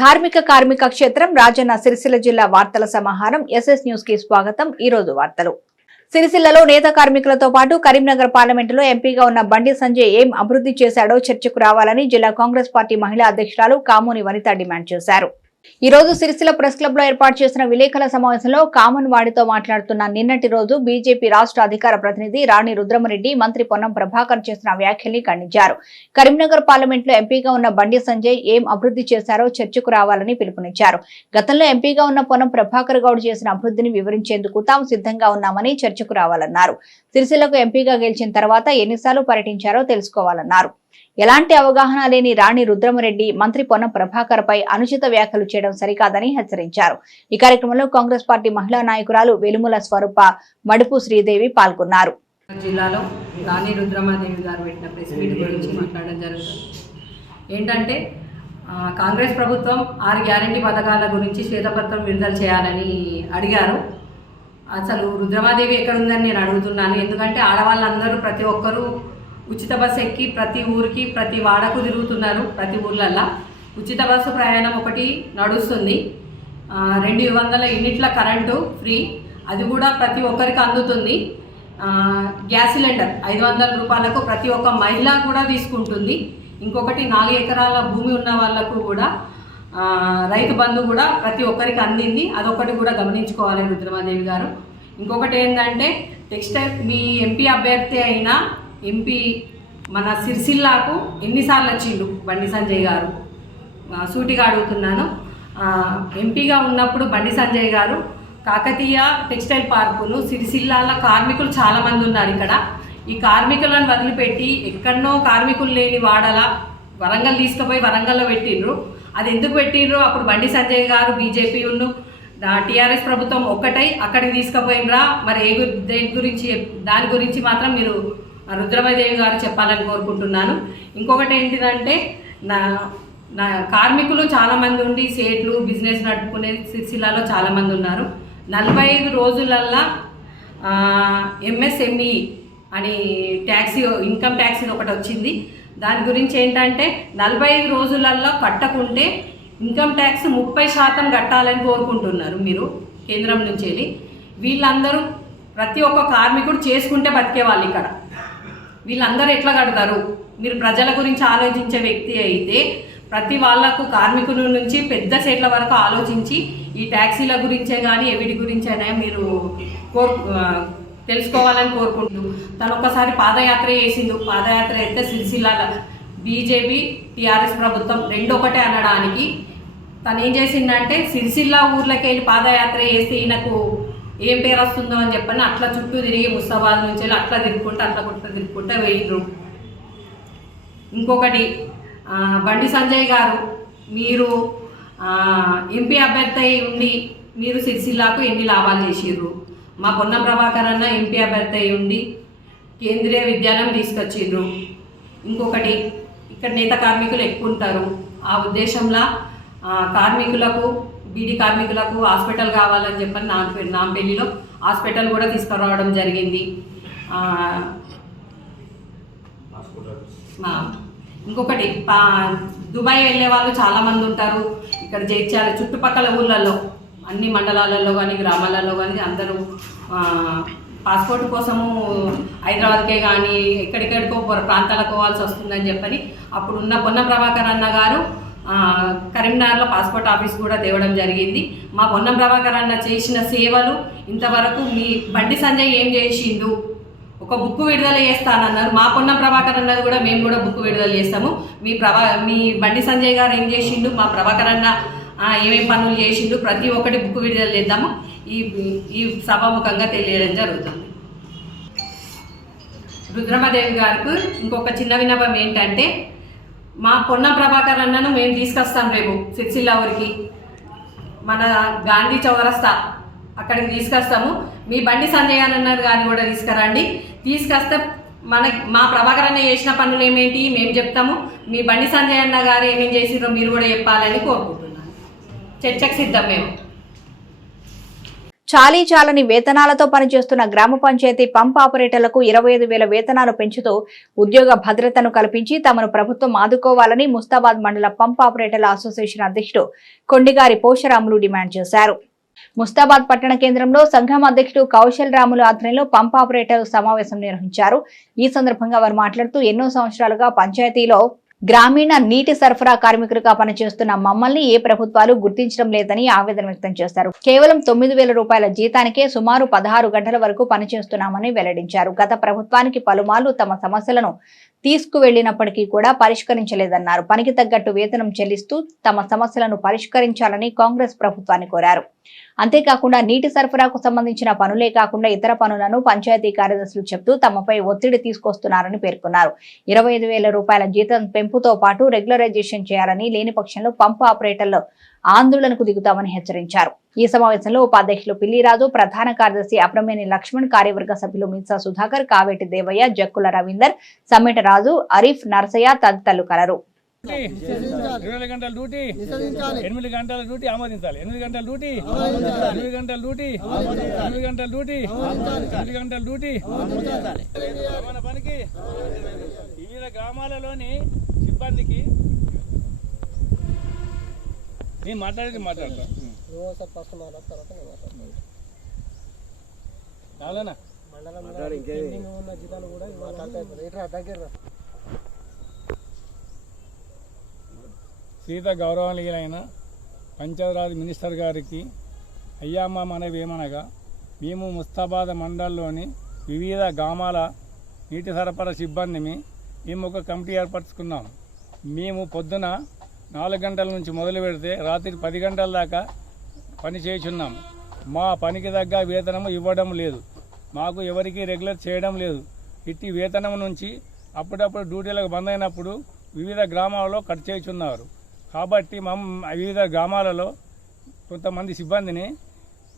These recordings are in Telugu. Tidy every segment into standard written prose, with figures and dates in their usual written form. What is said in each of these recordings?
ధార్మిక కార్మిక క్షేత్రం రాజన్న సిరిసిల్ల జిల్లా వార్తల సమాహారం ఎస్ఎస్ న్యూస్ కి స్వాగతం. ఈ రోజు వార్తలు. సిరిసిల్లలో నేత కార్మికులతో పాటు కరీంనగర్ పార్లమెంటులో ఎంపీగా ఉన్న బండి సంజయ్ ఏం అభివృద్ధి చేశాడో చర్చకు రావాలని జిల్లా కాంగ్రెస్ పార్టీ మహిళా అధ్యక్షురాలు కామోని వనిత డిమాండ్ చేశారు. ఈ రోజు సిరిసిల్ల ప్రెస్ క్లబ్ లో ఏర్పాటు చేసిన విలేకరుల సమావేశంలో కామన్ వాడితో మాట్లాడుతున్న నిన్నటి రోజు బీజేపీ రాష్ట్ర అధికార ప్రతినిధి రాణి రుద్రమరెడ్డి మంత్రి పొన్నం ప్రభాకర్ చేసిన వ్యాఖ్యల్ని ఖండించారు. కరీంనగర్ పార్లమెంట్ లో ఎంపీగా ఉన్న బండి సంజయ్ ఏం అభివృద్ధి చేశారో చర్చకు రావాలని పిలుపునిచ్చారు. గతంలో ఎంపీగా ఉన్న పొన్నం ప్రభాకర్ గౌడ్ చేసిన అభివృద్ధిని వివరించేందుకు తాము సిద్ధంగా ఉన్నామని చర్చకు రావాలన్నారు. సిరిసిల్లకు ఎంపీగా గెలిచిన తర్వాత ఎన్నిసార్లు పర్యటించారో తెలుసుకోవాలన్నారు. ఎలాంటి అవగాహన లేని రాణి రుద్రమరెడ్డి మంత్రి పొన్నం ప్రభాకర్ పై అనుచిత వ్యాఖ్యలు చేయడం సరికాదని హెచ్చరించారు. ఈ కార్యక్రమంలో కాంగ్రెస్ పార్టీ మహిళా నాయకురాలు వెలుముల స్వరూప, మడుపు శ్రీదేవి పాల్గొన్నారు. జిల్లాలో రాణి రుద్రమాదేవి గారు పెట్టిన ప్రెస్ మీట్ గురించి మాట్లాడడం జరుగుతుంది. ఏంటంటే కాంగ్రెస్ ప్రభుత్వం 6 గ్యారంటీ పథకాల గురించి శ్వేతపత్రం విడుదల చేయాలని అడిగారు. అసలు రుద్రమాదేవి ఎక్కడుందని నేను అడుగుతున్నాను. ఎందుకంటే ఆడవాళ్ళందరూ ప్రతి ఒక్కరూ ఉచిత బస్సు ఎక్కి ప్రతి ఊరికి ప్రతి వాడకు తిరుగుతున్నారు. ప్రతి ఊర్లల్లో ఉచిత బస్సు ప్రయాణం ఒకటి నడుస్తుంది. 200 యూనిట్ల కరెంటు ఫ్రీ, అది కూడా ప్రతి ఒక్కరికి అందుతుంది. గ్యాస్ సిలిండర్ 500 రూపాయలకు ప్రతి ఒక్క మహిళ కూడా తీసుకుంటుంది. ఇంకొకటి 4 ఎకరాల భూమి ఉన్న వాళ్ళకు కూడా రైతు బంధు కూడా ప్రతి ఒక్కరికి అందింది. అదొకటి కూడా గమనించుకోవాలి రుద్రమాదేవి గారు. ఇంకొకటి ఏంటంటే టెక్స్టైల్ మీ ఎంపీ అభ్యర్థి అయినా ఎంపీ మన సిరిసిల్లాకు ఎన్నిసార్లు వచ్చిండు బండి సంజయ్ గారు? సూటిగా అడుగుతున్నాను. ఎంపీగా ఉన్నప్పుడు బండి సంజయ్ గారు కాకతీయ టెక్స్టైల్ పార్కును సిరిసిల్లాల కార్మికులు చాలామంది ఉన్నారు. ఇక్కడ ఈ కార్మికులను వదిలిపెట్టి ఎక్కడనో కార్మికులు లేని వాడల వరంగల్ తీసుకుపోయి వరంగల్లో పెట్టిండ్రు. అది ఎందుకు పెట్టిండ్రు? అప్పుడు బండి సంజయ్ గారు బీజేపీ టీఆర్ఎస్ ప్రభుత్వం ఒక్కటై అక్కడికి తీసుకుపోయినరా? మరి దాని గురించి మాత్రం మీరు రుద్రమాదేవి గారు చెప్పాలని కోరుకుంటున్నాను. ఇంకొకటి ఏంటిదంటే నా కార్మికులు చాలామంది ఉండి సేట్లు బిజినెస్ నడుపుకునే సిరిసిల్లాలో చాలామంది ఉన్నారు. 45 రోజులల్లా ఎంఎస్ఎంఈ అని ట్యాక్సీ ఇన్కమ్ ట్యాక్స్ ఒకటి వచ్చింది. దాని గురించి ఏంటంటే 45 రోజులల్లో కట్టకుంటే ఇన్కమ్ ట్యాక్స్ 30% కట్టాలని కోరుకుంటున్నారు మీరు కేంద్రం నుంచి వెళ్ళి. వీళ్ళందరూ ప్రతి ఒక్క కార్మికుడు చేసుకుంటే బతికేవాళ్ళు. ఇక్కడ వీళ్ళందరూ ఎట్లా కడతారు? మీరు ప్రజల గురించి ఆలోచించే వ్యక్తి అయితే ప్రతి వాళ్లకు కార్మికుల నుంచి పెద్ద సేట్ల వరకు ఆలోచించి ఈ ట్యాక్సీల గురించే కానీ వీటి గురించైనా మీరు తెలుసుకోవాలని కోరుకుంటూ తను ఒక్కసారి పాదయాత్ర చేసిండు. పాదయాత్ర అయితే సిరిసిల్లాల బీజేపీ టీఆర్ఎస్ ప్రభుత్వం రెండొకటే అనడానికి తను ఏం చేసిందంటే సిరిసిల్లా ఊర్లకి వెళ్ళి పాదయాత్ర చేస్తే ఈయనకు ఏం పేరు వస్తుందో అని చెప్పని అట్లా చుట్టూ తిరిగి ముస్తాబాద్ నుంచి వెళ్ళి అట్లా తిరుక్కుంటా వేయిండ్రు. ఇంకొకటి బండి సంజయ్ గారు మీరు ఎంపీ అభ్యర్థి అయి ఉండి మీరు సిరిసిల్లాకు ఎన్ని లాభాలు చేసిర్రు? మా పొన్నం ప్రభాకర్ అన్న ఎంపీ అభ్యర్థి అయి ఉండి కేంద్రీయ విద్యాలయం తీసుకొచ్చిర్రు. ఇంకొకటి ఇక్కడ నేత కార్మికులు ఎక్కువ ఉంటారు. ఆ ఉద్దేశంలో కార్మికులకు బీడీ కార్మికులకు హాస్పిటల్ కావాలని చెప్పని నాంపల్లిలో హాస్పిటల్ కూడా తీసుకురావడం జరిగింది. ఇంకొకటి దుబాయ్ వెళ్ళే వాళ్ళు చాలామంది ఉంటారు. ఇక్కడ జైత్యాల చుట్టుపక్కల ఊళ్ళల్లో అన్ని మండలాలలో కానీ గ్రామాలలో కానీ అందరూ పాస్పోర్ట్ కోసము హైదరాబాద్కే కానీ ఎక్కడికెక్కడికో ప్రాంతాలకు పోవాల్సి వస్తుందని చెప్పని అప్పుడున్న పొన్నం ప్రభాకర్ అన్న గారు కరీంనగర్లో పాస్పోర్ట్ ఆఫీస్ కూడా తేవడం జరిగింది. మా పొన్నం ప్రభాకర్ అన్న చేసిన సేవలు ఇంతవరకు మీ బండి సంజయ్ ఏం చేసిండు? ఒక బుక్ విడుదల చేస్తానన్నారు. మా పొన్నం ప్రభాకర్ అన్నది కూడా మేము కూడా బుక్ విడుదల చేస్తాము. మీ బండి సంజయ్ గారు ఏం చేసిండు? మా ప్రభాకర్ అన్న ఏమేం పనులు చేసిండు? ప్రతి ఒక్కటి బుక్ విడుదల చేద్దాము. ఈ సభాముఖంగా తెలియడం జరుగుతుంది. రుద్రమాదేవి గారికి ఇంకొక చిన్న విన్నపం ఏంటంటే మా పొన్నం ప్రభాకర్ అన్నను మేము తీసుకొస్తాం రేపు సిరిసిల్ల ఊరికి మన గాంధీ చౌరస్తా అక్కడికి తీసుకొస్తాము. మీ బండి సంజయ్ అన్న గారిని కూడా తీసుకురండి. తీసుకొస్తే మా ప్రభాకర్ అన్న చేసిన పనులు ఏమేంటి మేము చెప్తాము. మీ బండి సంజయ్ అన్న గారు ఏమేం చేసిరో మీరు కూడా చెప్పాలని కోరుకుంటున్నాను. చర్చకు సిద్ధం మేము. చాలని వేతనాలతో పనిచేస్తున్న గ్రామ పంచాయతీ పంప్ ఆపరేటర్లకు 25,000 వేతనాలు పెంచుతూ ఉద్యోగ భద్రతను కల్పించి తమను ప్రభుత్వం ఆదుకోవాలని ముస్తాబాద్ మండల పంప్ ఆపరేటర్ల అసోసియేషన్ అధ్యక్షుడు కొండిగారి పోషరాములు డిమాండ్ చేశారు. ముస్తాబాద్ పట్టణ కేంద్రంలో సంఘం అధ్యక్షుడు కౌశల్ రాములు ఆధ్వర్యంలో పంప్ ఆపరేటర్ సమావేశం నిర్వహించారు. ఈ సందర్భంగా వారు మాట్లాడుతూ ఎన్నో సంవత్సరాలుగా పంచాయతీలో గ్రామీణ నీటి సరఫరా కార్మికులుగా పనిచేస్తున్న మమ్మల్ని ఏ ప్రభుత్వాలు గుర్తించడం లేదని ఆవేదన వ్యక్తం చేశారు. కేవలం 9,000 రూపాయల జీతానికే సుమారు 16 గంటల వరకు పనిచేస్తున్నామని వెల్లడించారు. గత ప్రభుత్వానికి పలుమార్లు తమ సమస్యలను తీసుకువెళ్లినప్పటికీ కూడా పరిష్కరించలేదన్నారు. పనికి తగ్గట్టు వేతనం చెల్లిస్తూ తమ సమస్యలను పరిష్కరించాలని కాంగ్రెస్ ప్రభుత్వాన్ని కోరారు. అంతేకాకుండా నీటి సరఫరాకు సంబంధించిన పనులే కాకుండా ఇతర పనులను పంచాయతీ కార్యదర్శులు చెప్తూ తమపై ఒత్తిడి తీసుకొస్తున్నారని పేర్కొన్నారు. 25,000 రూపాయల జీతం పెంపుతో పాటు రెగ్యులరైజేషన్ చేయాలని, లేని పక్షంలో పంపు ఆపరేటర్లు ఆందోళనకు దిగుతామని హెచ్చరించారు. ఈ సమావేశంలో ఉపాధ్యక్షులు పిల్లిరాజు, ప్రధాన కార్యదర్శి అప్రమేని లక్ష్మణ్, కార్యవర్గ సభ్యులు మిన్సా సుధాకర్, కావేటి దేవయ్య, జక్కుల రవీందర్, సమ్మెట రాజు, అరీఫ్, నరసయ్య తదితరులు కలరు. 20 గంటల డ్యూటీ, 8 గంటల డ్యూటీ ఆమోదించాలి. 8 గంటల డ్యూటీ, 8 గంటల డ్యూటీ, 8 గంటల డ్యూటీ, 8 గంటల డ్యూటీ. మన పనికి వివిధ గ్రామాలలోని సిబ్బందికి నేను మాట్లాడతా సీత గౌరవనీయులైన పంచాయతీరాజ్ మినిస్టర్ గారికి అయ్యా మా మనవి ఏమనగా, మేము ముస్తాబాద్ మండలంలోని వివిధ గ్రామాల నీటి సరఫరా సిబ్బందిని మేము ఒక కమిటీ ఏర్పరచుకున్నాం. మేము పొద్దున 4 గంటల నుంచి మొదలు పెడితే రాత్రి 10 గంటల దాకా పని చేయుచున్నాం. మా పనికి తగ్గ వేతనము ఇవ్వడం లేదు, మాకు ఎవరికి రెగ్యులర్ చేయడం లేదు. ఇట్టి వేతనం నుంచి అప్పుడప్పుడు డ్యూటీలకు బంద్ అయినప్పుడు వివిధ గ్రామాలలో కట్ చేయుచున్నారు. కాబట్టి వివిధ గ్రామాలలో కొంతమంది సిబ్బందిని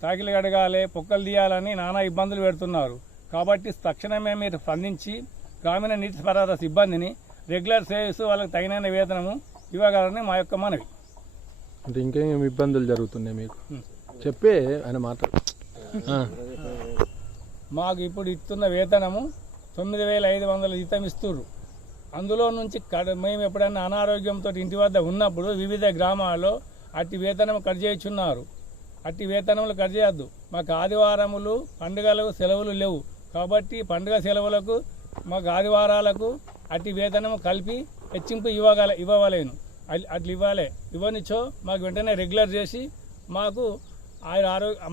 తాకిలు కడగాలి, పొక్కలు తీయాలని నానా ఇబ్బందులు పెడుతున్నారు. కాబట్టి తక్షణమే మీరు స్పందించి గ్రామీణ నీటి సరఫరా సిబ్బందిని రెగ్యులర్ చేస్తూ వాళ్ళకి తగిన వేతనము ఇవ్వగలని మా యొక్క మనవి. అంటే ఇంకేం ఇబ్బందులు జరుగుతున్నాయి మీకు చెప్పే ఆయన మాట్లాడు. మాకు ఇప్పుడు ఇస్తున్న వేతనము 9,500 జీతం ఇస్తున్నారు. అందులో నుంచి మేము ఎప్పుడైనా అనారోగ్యంతో ఇంటి వద్ద ఉన్నప్పుడు వివిధ గ్రామాల్లో అట్టి వేతనం కట్ చేయుచున్నారు. అట్టి వేతనములు కట్ చేయొద్దు. మాకు ఆదివారములు, పండుగలకు సెలవులు లేవు. కాబట్టి పండుగ సెలవులకు మాకు ఆదివారాలకు అట్టి వేతనము కలిపి హెచ్చింపు ఇవ్వలేను. అట్లా ఇవ్వనిచ్చో మాకు వెంటనే రెగ్యులర్ చేసి మాకు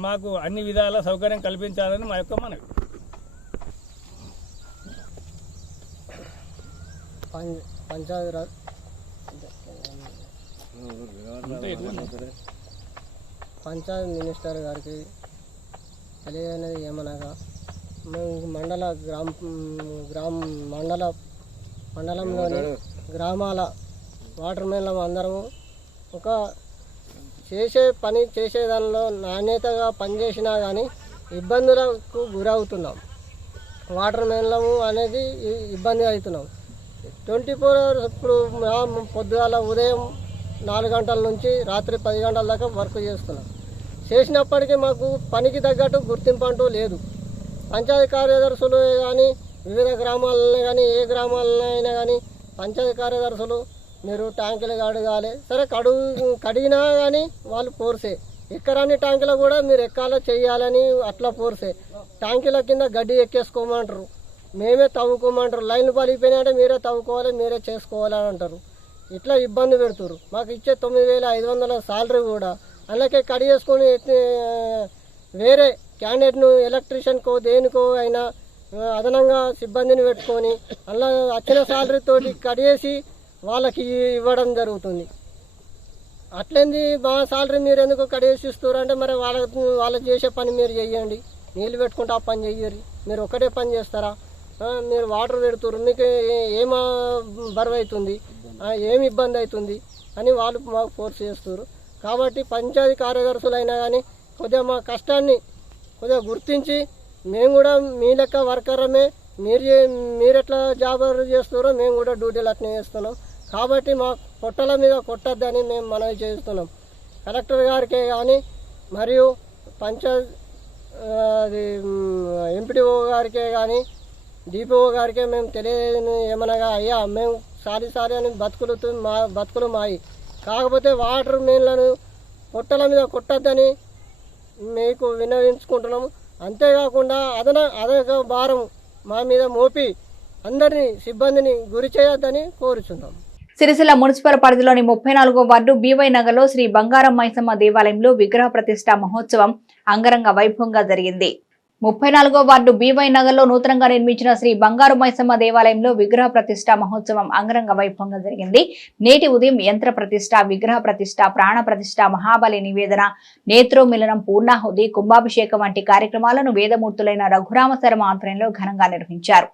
మాకు అన్ని విధాల సౌకర్యం కల్పించాలని మా యొక్క మనవి. పంచాయత్ మినిస్టర్ గారికి తెలియనిది ఏమనగా, మేము మండలంలోని గ్రామాల వాటర్ మెన్ల అందరము ఒక చేసేదానిలో నాణ్యతగా పనిచేసినా కానీ ఇబ్బందులకు గురవుతున్నాం. వాటర్ మెన్లము అనేది ఇబ్బంది అవుతున్నాం. 24 hours ఇప్పుడు పొద్దుగాల ఉదయం 4 గంటల నుంచి రాత్రి 10 గంటల దాకా వర్క్ చేస్తున్నాం. చేసినప్పటికీ మాకు పనికి తగ్గట్టు గుర్తింపు అంటూ లేదు. పంచాయతీ కార్యదర్శులు కానీ వివిధ గ్రామాలలో కానీ ఏ గ్రామాలలో అయినా కానీ పంచాయతీ కార్యదర్శులు మీరు ట్యాంకులు కడగాలి, సరే కడిగినా కానీ వాళ్ళు ఫోర్సే. ఎక్కరాని ట్యాంకులు కూడా మీరు ఎక్కాలో చేయాలని అట్లా ఫోర్సే. ట్యాంకుల కింద గడ్డి ఎక్కేసుకోమంటారు, మేమే తవ్వుకోమంటారు. లైన్లు పలిగిపోయినాయంటే మీరే తవ్వుకోవాలి, మీరే చేసుకోవాలని అంటారు. ఇట్లా ఇబ్బంది పెడుతున్నారు. మాకు ఇచ్చే 9,500 సాలరీ కూడా అందుకే కడిగేసుకొని వేరే క్యాండిడేట్ను ఎలక్ట్రీషియన్కో దేనికో అయినా అదనంగా సిబ్బందిని పెట్టుకొని అలా వచ్చిన సాలరీతోటి కడిగేసి వాళ్ళకి ఇవ్వడం జరుగుతుంది. అట్లేంది మా సాలరీ మీరు ఎందుకు కడిగేసి ఇస్తారు అంటే, మరి వాళ్ళకి చేసే పని మీరు చెయ్యండి. నీళ్ళు పెట్టుకుంటే ఆ పని చెయ్యరు, మీరు ఒకటే పని చేస్తారా? మీరు వాటర్ పెడుతున్నారు, మీకు ఏం బరువు అవుతుంది, ఏమి ఇబ్బంది అవుతుంది అని వాళ్ళు మాకు ఫోర్స్ చేస్తారు. కాబట్టి పంచాయతీ కార్యదర్శులైనా కానీ కొద్దిగా మా కష్టాన్ని కొద్దిగా గుర్తించి, మేము కూడా మీ లెక్క వర్కరమే, మీరు ఎట్లా జాబ్ చేస్తారో మేము కూడా డ్యూటీలు అట్నే చేస్తున్నాం. కాబట్టి మా పొట్టల మీద కొట్టద్దని మేము మనవి చేస్తున్నాం. కలెక్టర్ గారికే కానీ మరియు అది ఎంపీడీఓ గారికే కానీ డిపిఓ గారికే మేము తెలియదు ఏమనగా అయ్యా మేము సారి అని బతుకులు మాయి, కాకపోతే వాటర్ మెయిన్లను పొట్టల మీద కొట్టద్దని మీకు విన్నవించుకుంటున్నాము. అంతేకాకుండా అదొక భారం మా మీద మోపి అందరినీ సిబ్బందిని గురి చేయొద్దని కోరుచున్నాం. సిరిసిల్ల మున్సిపల్ పరిధిలోని 34వ వార్డు బీవై నగర్లో శ్రీ బంగారం మైసమ్మ దేవాలయంలో విగ్రహ ప్రతిష్ఠ మహోత్సవం అంగరంగ వైభవంగా జరిగింది. 34వ వార్డు బీవై నగర్లో నూతనంగా నిర్మించిన శ్రీ బంగారు మైసమ్మ దేవాలయంలో విగ్రహ ప్రతిష్ఠ మహోత్సవం అంగరంగ వైభవంగా జరిగింది. నేటి ఉదయం యంత్ర ప్రతిష్ఠ, విగ్రహ ప్రతిష్ఠ, ప్రాణ ప్రతిష్ఠ, మహాబలి నివేదన, నేత్రోమిలనం, పూర్ణాహుతి, కుంభాభిషేకం వంటి కార్యక్రమాలను వేదమూర్తులైన రఘురామ శర్మ ఆధ్వర్యంలో ఘనంగా నిర్వహించారు.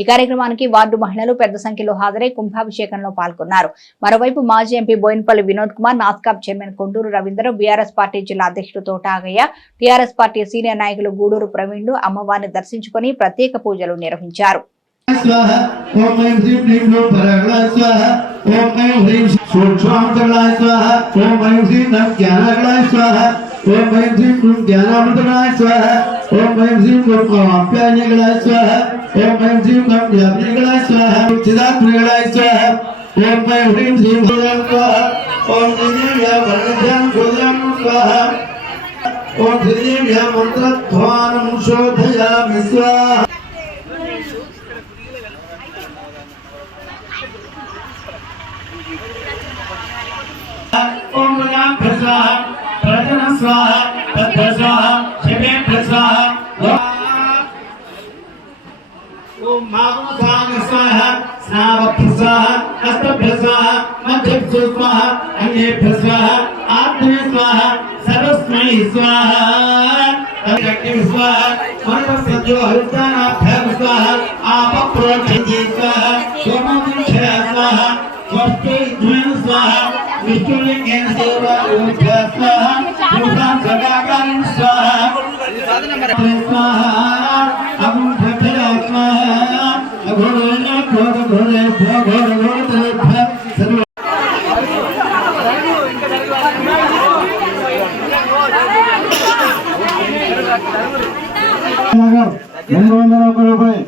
ఈ కార్యక్రమానికి వార్డు మహిళలు పెద్ద సంఖ్యలో హాజరై కుంభాభిషేకంలో పాల్గొన్నారు. మరోవైపు మాజీ ఎంపీ బోయినపల్లి వినోద్ కుమార్, నాస్కాప్ chairman Konduru Ravinder, BRS party జిల్లా అధ్యక్షుడు తోటాగయ్య, టీఆర్ఎస్ పార్టీ సీనియర్ నాయకులు గూడూరు ప్రవీణ్లు అమ్మవారిని దర్శించుకుని ప్రత్యేక పూజలు నిర్వహించారు. ओम ऐं ह्रीं ज्ञानामृतनाय स्वाहा ओम ऐं ह्रीं आप्यायनिगलाय स्वाहा ओम ऐं ह्रीं ज्ञापनिगलाय स्वाहा चिदात्मनिगलाय स्वाहा ओम ऐं ह्रीं श्रीं भगवान स्वाहा ओम ह्रीं या वर्णध्यान गोदान स्वाहा ओम ह्रीं या मंत्रध्वानं शोधयामि स्वाहा ओम नाम स्वाहा प्रजन स्वाहा तत्व स्वाहा शिवे स्वाहा ओम मागुसाग स्वाहा स्नावक स्वाहा अस्तभ स्वाहा मध्य स्वाहा अन्ये स्वाहा आत्मे स्वाहा सर्वस्मै स्वाहा अग्नि स्वाहा मनः संजो हरिताना भव स्वाहा आप प्रोचि स्वाहा सोमं स्वाहा स्वस्ति द्वेन स्वाहा विष्णुलिंगेन सेवा ऊर्जा स्वाहा भूतां सदाकारण स्वाहा स्वाहा अगुण भक्तया स्वाहा अघोरेण घोर घोरे घोर घोर सर्व नगर 201 రూపాయి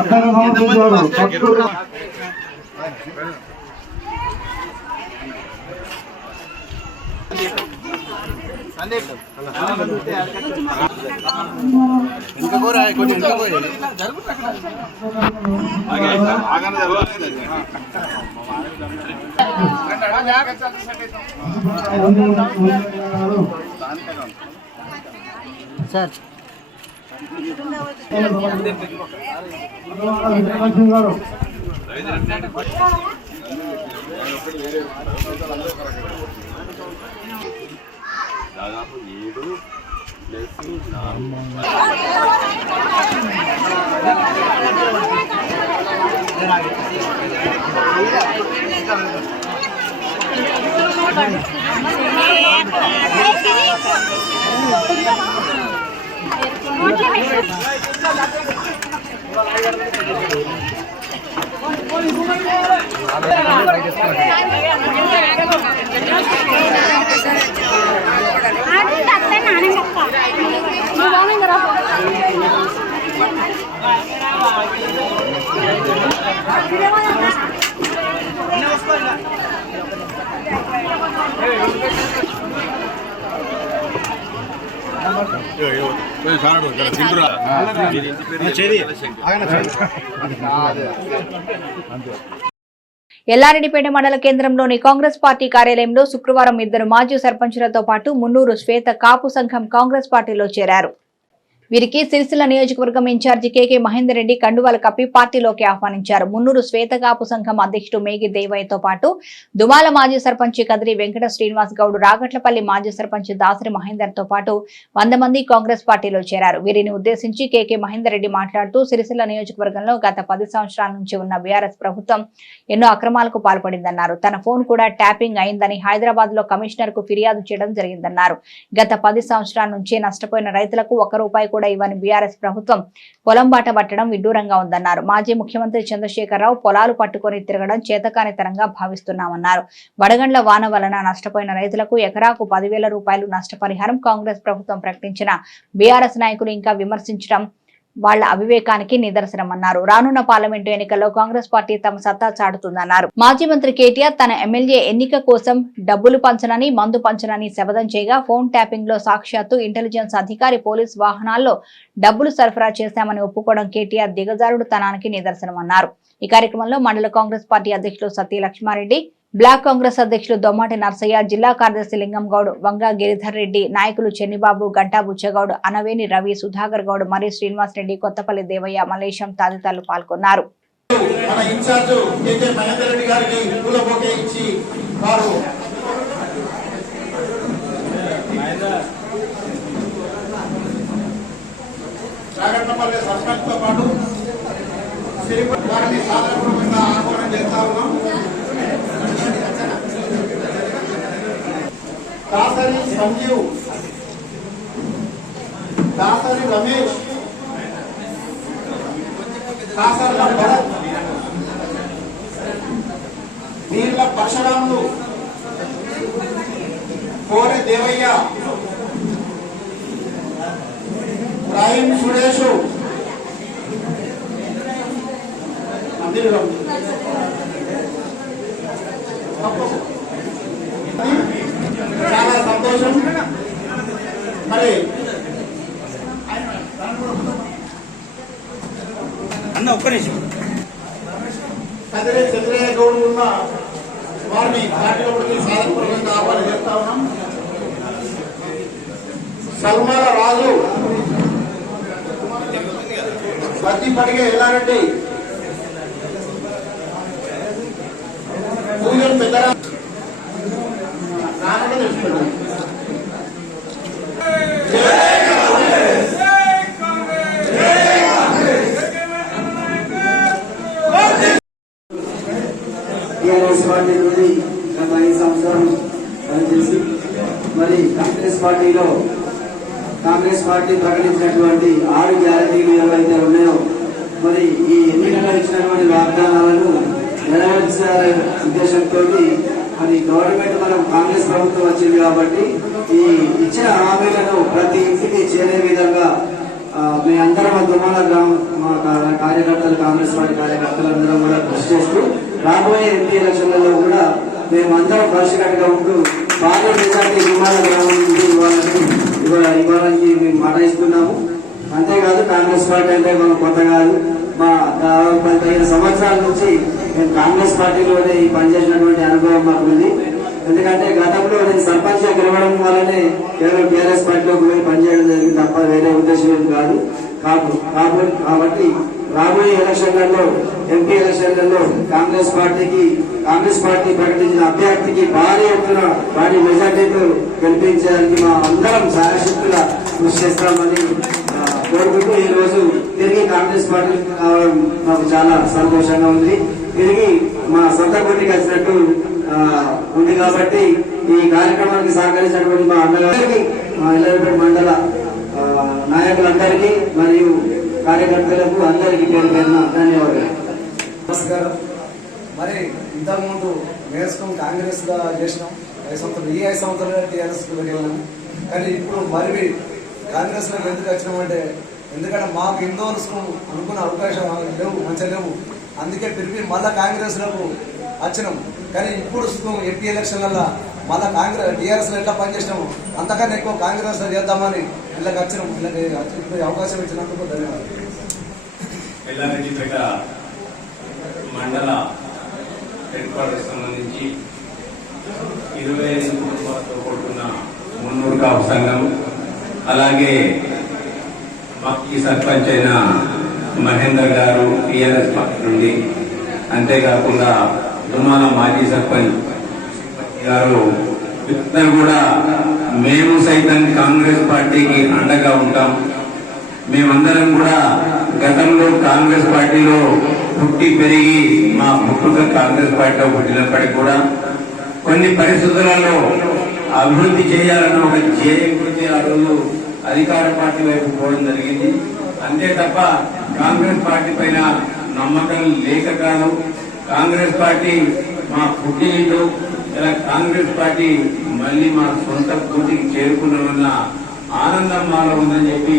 అక్కడ రావుతారు इनका को रहा है कुछ इनका कोई सर దాదాపు 7 ప్లస్ 4 ఎల్లారెడ్డిపేట మండల కేంద్రంలోని కాంగ్రెస్ పార్టీ కార్యాలయంలో శుక్రవారం 2 మాజీ సర్పంచులతో పాటు మున్నూరు శ్వేత కాపు సంఘం కాంగ్రెస్ పార్టీలో చేరారు. వీరికి సిరిసిల్ల నియోజకవర్గం ఇన్ఛార్జి కేకే మహేందర్ రెడ్డి కండువాలు కప్పి పార్టీలోకి ఆహ్వానించారు. మున్నూరు శ్వేతకాపు సంఘం అధ్యక్షుడు మేగి దేవయ్యతో పాటు దుమాల మాజీ సర్పంచ్ కదిరి వెంకట శ్రీనివాస్ గౌడ్, రాగట్లపల్లి మాజీ సర్పంచ్ దాసరి మహేందర్ తో పాటు 100 మంది కాంగ్రెస్ పార్టీలో చేరారు. వీరిని ఉద్దేశించి కేకే మహేందర్ రెడ్డి మాట్లాడుతూ సిరిసిల్ల నియోజకవర్గంలో గత 10 సంవత్సరాల నుంచి ఉన్న బీఆర్ఎస్ ప్రభుత్వం ఎన్నో అక్రమాలకు పాల్పడిందన్నారు. తన ఫోన్ కూడా ట్యాపింగ్ అయిందని హైదరాబాద్ లో కమిషనర్ కు ఫిర్యాదు చేయడం జరిగిందన్నారు. గత 10 సంవత్సరాల నుంచి నష్టపోయిన రైతులకు 1 రూపాయి కూడా ఇవ్వని బీఆర్ఎస్ ప్రభుత్వం పొలం బాట పట్టడం విడ్డూరంగా ఉందన్నారు. మాజీ ముఖ్యమంత్రి చంద్రశేఖరరావు పొలాలు పట్టుకొని తిరగడం చేతకానితనంగా భావిస్తున్నామన్నారు. వడగండ్ల వాన వలన నష్టపోయిన రైతులకు ఎకరాకు 10,000 రూపాయలు నష్టపరిహారం కాంగ్రెస్ ప్రభుత్వం ప్రకటించిన బీఆర్ఎస్ నాయకులు ఇంకా విమర్శించడం వాళ్ల అవివేకానికి నిదర్శనమన్నారు. రానున్న పార్లమెంటు ఎన్నికల్లో కాంగ్రెస్ పార్టీ తమ సత్తా చాటుతుందన్నారు. మాజీ మంత్రి కేటీఆర్ తన ఎమ్మెల్యే ఎన్నిక కోసం డబ్బులు పంచనని మందు పంచనని శపథం చేయగా ఫోన్ ట్యాపింగ్ లో సాక్షాత్తు ఇంటెలిజెన్స్ అధికారి పోలీస్ వాహనాల్లో డబ్బులు సరఫరా చేశామని ఒప్పుకోవడం కేటీఆర్ దిగజారుడుతనానికి నిదర్శనమన్నారు. ఈ కార్యక్రమంలో మండల కాంగ్రెస్ పార్టీ అధ్యక్షులు సతీ లక్ష్మారెడ్డి, బ్లాక్ కాంగ్రెస్ అధ్యక్షులు దొమ్మాటి నర్సయ్య, జిల్లా కార్యదర్శి లింగం గౌడ్, వంగా గిరిధర్ రెడ్డి, నాయకులు చెన్నిబాబు, గంటా బుచ్చగౌడ్, అనవేని రవి, సుధాకర్ గౌడ్, మరి శ్రీనివాస్ రెడ్డి, కొత్తపల్లి దేవయ్య, మలేశం తదితరులు పాల్గొన్నారు. దాసరి సంజీవ్, దాసరి రమేష్, కాసర్ల భరత్, నీళ్ల పరశురాములు, కోరె దేవయ్య, రాయం సురేషు, అందరూ చాలా సంతోషం. మరి అన్న ఒక్క నిమిషం కదిరే చంద్రయ్య గౌడ్ ఉన్న వారిని పార్టీలోకి సాధనపూర్వకంగా ఆహ్వానం చేస్తా ఉన్నాం. సల్మాల రాజు, బద్ది పడిగే ఎల్లారెడ్డి, పూజలు పెద్దరా నాన్న తెలుసుకున్నాం. టీఆర్ఎస్ పార్టీ నుండి గత 5 సంవత్సరాలు పనిచేసి మరి కాంగ్రెస్ పార్టీ ప్రకటించినటువంటి 6 గ్యారంటీలు ఏవైతే ఉన్నాయో మరి ఈ ఎన్నికల్లో ఇచ్చినటువంటి వాగ్దానాలను నెరవేర్చాలనే ఉద్దేశంతో మరి గవర్నమెంట్ మనం కాంగ్రెస్ ప్రభుత్వం వచ్చింది కాబట్టి ఈ ఇచ్చిన హామీలను ప్రతి ఇంటికి చేరే విధంగా మేమందరం దుమాల మా కార్యకర్తలు, కాంగ్రెస్ పార్టీ కార్యకర్తలందరం కూడా కృషి చేస్తూ రాబోయే ఎంపీ ఎలక్షన్లలో కూడా మేమందరం కలిసికట్టుగా ఉంటూ భారీ మెజార్టీ దుమాల గ్రామం నుండి ఇవ్వాలని మేము మాట ఇస్తున్నాము. అంతేకాదు కాంగ్రెస్ పార్టీ అంటే మనం కొత్త కాదు. మా 15 సంవత్సరాల నుంచి మేము కాంగ్రెస్ పార్టీలోనే పనిచేసినటువంటి అనుభవం మాకు ఉంది. ఎందుకంటే గతంలో నేను సర్పంచ్ గెలవడం వల్లనే కేవలం టీఆర్ఎస్ పార్టీలోకి పోయి పనిచేయడం జరిగింది తప్ప వేరే ఉద్దేశం ఏం కాదు. కాబట్టి రాబోయే ఎలక్షన్లలో, ఎంపీ ఎలక్షన్లలో కాంగ్రెస్ పార్టీ ప్రకటించిన అభ్యర్థికి భారీ ఎత్తున భారీ మెజార్టీతో గెలిపించడానికి మా అందరం సాయశక్తుల కృషి చేస్తామని కోరుకుంటూ ఈ రోజు తిరిగి కాంగ్రెస్ పార్టీ మాకు చాలా సంతోషంగా ఉంది. తిరిగి మా సొంత పోటీకి వచ్చినట్టు ఉంది కాబట్టి ఈ కార్యక్రమానికి సహకరించినటువంటి మా అన్నగారికి, మా ఎల్లపేట మండల నాయకులందరికీ మరియు కార్యకర్తలకు అందరికీ పేరు పేరున ధన్యవాదాలు. నమస్కారం. మరి ఇంతకుముందు నేర్చుకుని కాంగ్రెస్ గా చేసినాం 5 సంవత్సరాలు, ఈ 5 సంవత్సరాలుగా టీఆర్ఎస్ వెళ్ళాము. కానీ ఇప్పుడు మరి కాంగ్రెస్ లోకి ఎందుకు వచ్చినామంటే ఎందుకంటే మాకు ఎన్నో అనుకున్న అవకాశం లేవు, మంచిగా లేవు. అందుకే తిరిగి మళ్ళా కాంగ్రెస్ లకు వచ్చినాం. కానీ ఇప్పుడు ఎంపీ ఎలక్షన్లలో మళ్ళా టీఆర్ఎస్ లో ఎట్లా పనిచేసినాము అంతకన్నా ఎక్కువ కాంగ్రెస్ లో చేద్దామని వీళ్ళకి వచ్చినాం. వీళ్ళకి అవకాశం ఇచ్చినందుకు ధన్యవాదాలు. ఎల్లారెడ్డిపేట మండల హెడ్ క్వార్టర్స్ సంబంధించి 25 కుటుంబాలతో కూడుకున్న మున్నూరు కాపు సంఘం, అలాగే మాకి సర్పంచ్ అయిన మహేందర్ గారు టీఆర్ఎస్ పార్టీ నుండి, అంతేకాకుండా దుమాల మాజీ సర్పంచ్ గారు ఇద్దరు కూడా మేము సైతం కాంగ్రెస్ పార్టీకి అండగా ఉంటాం. మేమందరం కూడా గతంలో కాంగ్రెస్ పార్టీలో పుట్టి పెరిగి మా పుట్టుక కాంగ్రెస్ పార్టీలో పుట్టినప్పటికీ కూడా కొన్ని పరిస్థితులలో అభివృద్ధి చేయాలన్న ఒక ధ్యేయం ఆ రోజు అధికార పార్టీ వైపు పోవడం జరిగింది. అంతే తప్ప కాంగ్రెస్ పార్టీ పైన నమ్మకం లేక కాదు. కాంగ్రెస్ పార్టీ మా పుట్టినిల్లు. ఇలా కాంగ్రెస్ పార్టీ మళ్ళీ మా సొంత పూర్తికి చేరుకున్న ఆనందం మాలో ఉందని చెప్పి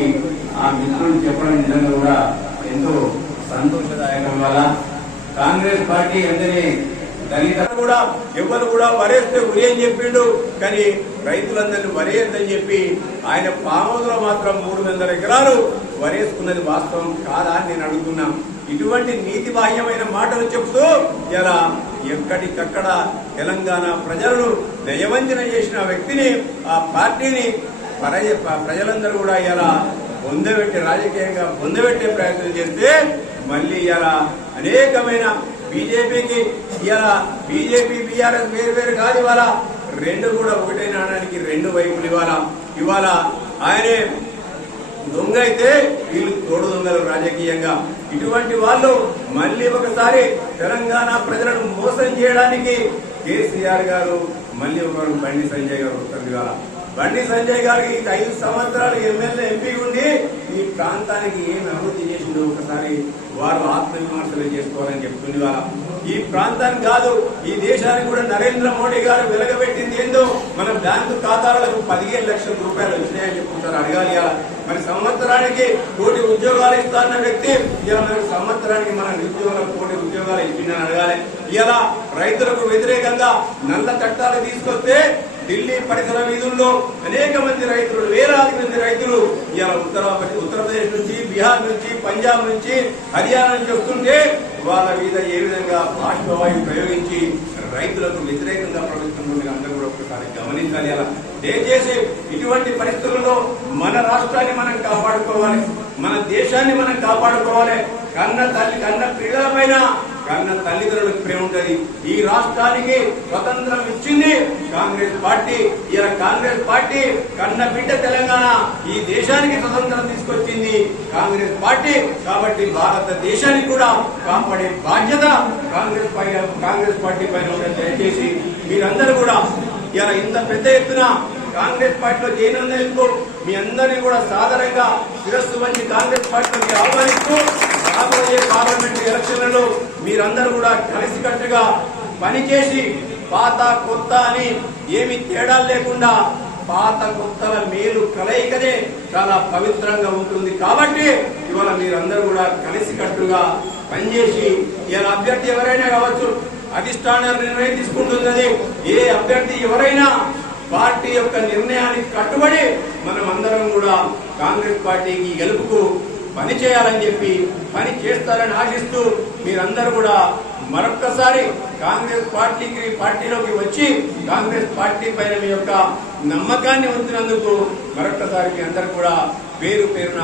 ఆ మిత్రులు చెప్పడం నిజంగా కూడా ఎంతో సంతోషదాయకం. వల్ల కాంగ్రెస్ పార్టీ అందరి దళిత కూడా ఎవరు కూడా వరేస్తే ఉరి అని చెప్పిండు, కానీ రైతులందరినీ వరేయద్దని చెప్పి ఆయన పామోదులో మాత్రం 300 ఎకరాలు వరేసుకున్నది వాస్తవం కాదా అని నేను అడుగుతున్నా. ఇటువంటి నీతి బాహ్యమైన మాటలు చెప్తూ ఇలా ఎక్కడికక్కడ తెలంగాణ ప్రజలను దయవంచన చేసిన వ్యక్తిని, ఆ పార్టీని ప్రజలందరూ కూడా ఇలా రాజకీయంగా పొందబెట్టే ప్రయత్నం చేస్తే మళ్ళీ ఇలా అనేకమైన బీజేపీకి ఇలా బీజేపీ బీఆర్ఎస్ వేరు కాదు. ఇవాళ రెండు కూడా ఒకటే నాణానికి రెండు వైపులు. ఇవాళ ఆయనే దొంగ అయితే వీళ్ళు తోడు దొంగలు రాజకీయంగా. ఇటువంటి వాళ్ళు మళ్ళీ ఒకసారి తెలంగాణ ప్రజలను మోసం చేయడానికి కేసీఆర్ గారు మళ్ళీ ఒకరు బండి సంజయ్ గారు వస్తుంది. ఇవాళ బండి సంజయ్ గారికి 5 సంవత్సరాలు ఎమ్మెల్యే ఎంపీ ఉండి ఈ ప్రాంతానికి ఏమి అభివృద్ధి చేసిందో ఒకసారి వారు ఆత్మవిమర్శలు చేసుకోవాలని చెప్తుంది. వాళ్ళ ఈ ప్రాంతానికి కాదు ఈ దేశానికి కూడా నరేంద్ర మోడీ గారు వెలగబెట్టింది ఏందో మన బ్యాంకు ఖాతాలకు 15 లక్షల రూపాయలు వచ్చినాయని చెప్పుకుంటారు. అడగాలి. ఇలా మరి సంవత్సరానికి 1 కోటి ఉద్యోగాలు ఇస్తాన్న వ్యక్తి ఇలా మనకు సంవత్సరానికి మన నిరుద్యోగులకు 1 కోటి ఉద్యోగాలు ఇచ్చిందని అడగాలి. ఇలా రైతులకు వ్యతిరేకంగా నల్ల చట్టాలు తీసుకొస్తే ఢిల్లీ పరిసర వీధుల్లో అనేక మంది రైతులు, వేలాది మంది రైతులు ఇలా ఉత్తరప్రదేశ్ నుంచి, బీహార్ నుంచి, పంజాబ్ నుంచి, హర్యానా నుంచి వస్తుంటే వాళ్ళ మీద ఏ విధంగా బాష్పవాయువు ప్రయోగించి రైతులకు వ్యతిరేకంగా ప్రవర్తిస్తున్న అందరూ కూడా ఒకసారి గమనించాలి. అలా దయచేసి ఇటువంటి పరిస్థితుల్లో మన రాష్ట్రాన్ని మనం కాపాడుకోవాలి, మన దేశాన్ని మనం కాపాడుకోవాలి. కన్న పిల్లల పైన కన్న తల్లిదండ్రులకు ప్రేమ ఉంటుంది. ఈ రాష్ట్రానికి స్వతంత్రం ఇచ్చింది కాంగ్రెస్ పార్టీ. ఇలా కాంగ్రెస్ పార్టీ కన్న బిడ్డ తెలంగాణ ఈ దేశానికి స్వతంత్రం తీసుకొచ్చింది కాంగ్రెస్ పార్టీ. కాబట్టి భారతదేశానికి కూడా కాపాడే బాధ్యత కాంగ్రెస్ పార్టీ పైన ఉందని దయచేసి మీరందరూ కూడా ఇలా ఇంత పెద్ద ఎత్తున కాంగ్రెస్ పార్టీలో చేరినందుకు మీ అందరినీ కూడా సాధారణంగా శిరస్సు వంచి కాంగ్రెస్ పార్టీలోకి ఆహ్వానిస్తూ రాబోయే పార్లమెంట్ ఎలక్షన్లలో మీరందరూ కూడా కలిసికట్టుగా పనిచేసి పాత కొత్త అని ఏమి తేడా లేకుండా పాత కొత్తల మేలు కలయికనే చాలా పవిత్రంగా ఉంటుంది. కాబట్టి ఇవాళ మీరందరూ కూడా కలిసికట్టుగా పనిచేసి ఇలా అభ్యర్థి ఎవరైనా కావచ్చు, అధిష్టానాలు నిర్ణయం తీసుకుంటున్నది. ఏ అభ్యర్థి ఎవరైనా పార్టీ యొక్క నిర్ణయానికి కట్టుబడి మనం అందరం కూడా కాంగ్రెస్ పార్టీకి గెలుపుకు పని చేయాలని చెప్పి పని చేస్తారని ఆశిస్తూ మీరందరూ కూడా మరొక్కసారి కాంగ్రెస్ పార్టీలోకి వచ్చి కాంగ్రెస్ పార్టీ పైన మీ యొక్క నమ్మకాన్ని ఉంచినందుకు మరొక్కసారి మీ అందరూ కూడా పేరు పేరున